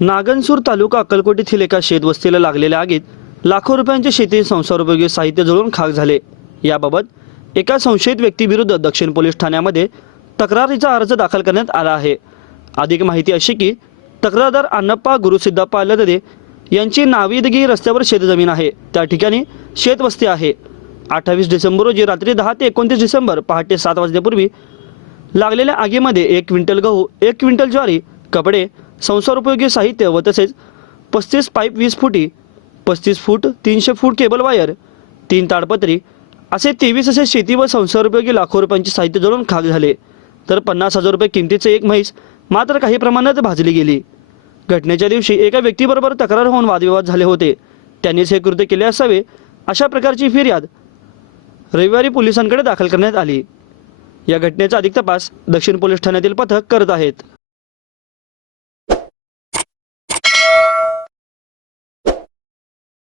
नागनसूर तालुका अक्कलकोट येथील एका शेतवस्तीला लागलेल्या आगीत लाखो रुपयांचे शेती संसारोपयोगी साहित्य जळून खाक झाले. याबाबत एका संशयित व्यक्तीविरुद्ध दक्षिण पोलीस ठाण्यामध्ये तक्रारीचा अर्ज दाखल करण्यात आला आहे. अधिक माहिती अशी की तक्रारदार अन्नप्पा गुरुसिद्धप्पा अलददे यांची नाविदगी रस्त्यावर शेतजमीन आहे. त्या ठिकाणी शेतवस्ती आहे. अठ्ठावीस डिसेंबर रोजी रात्री दहा ते एकोणतीस डिसेंबर पहाटे सात वाजण्यापूर्वी लागलेल्या आगीमध्ये एक क्विंटल गहू एक क्विंटल ज्वारी कपडे संसारोपयोगी साहित्य व तसेच पस्तीस पाईप वीस फुटी पस्तीस फूट तीनशे फूट केबल वायर तीन ताडपत्री असे तेवीस असे शेती व संसारोपयोगी लाखो रुपयांचे साहित्य जळून खाक झाले. तर पन्नास हजार रुपये किमतीचे एक म्हैस मात्र काही प्रमाणात भाजली गेली. घटनेच्या दिवशी एका व्यक्तीबरोबर तक्रार होऊन वादविवाद झाले होते. त्यांनीच हे कृत्य केले असावे अशा प्रकारची फिर्याद रविवारी पोलिसांकडे दाखल करण्यात आली. या घटनेचा अधिक तपास दक्षिण पोलीस ठाण्यातील पथक करत आहेत.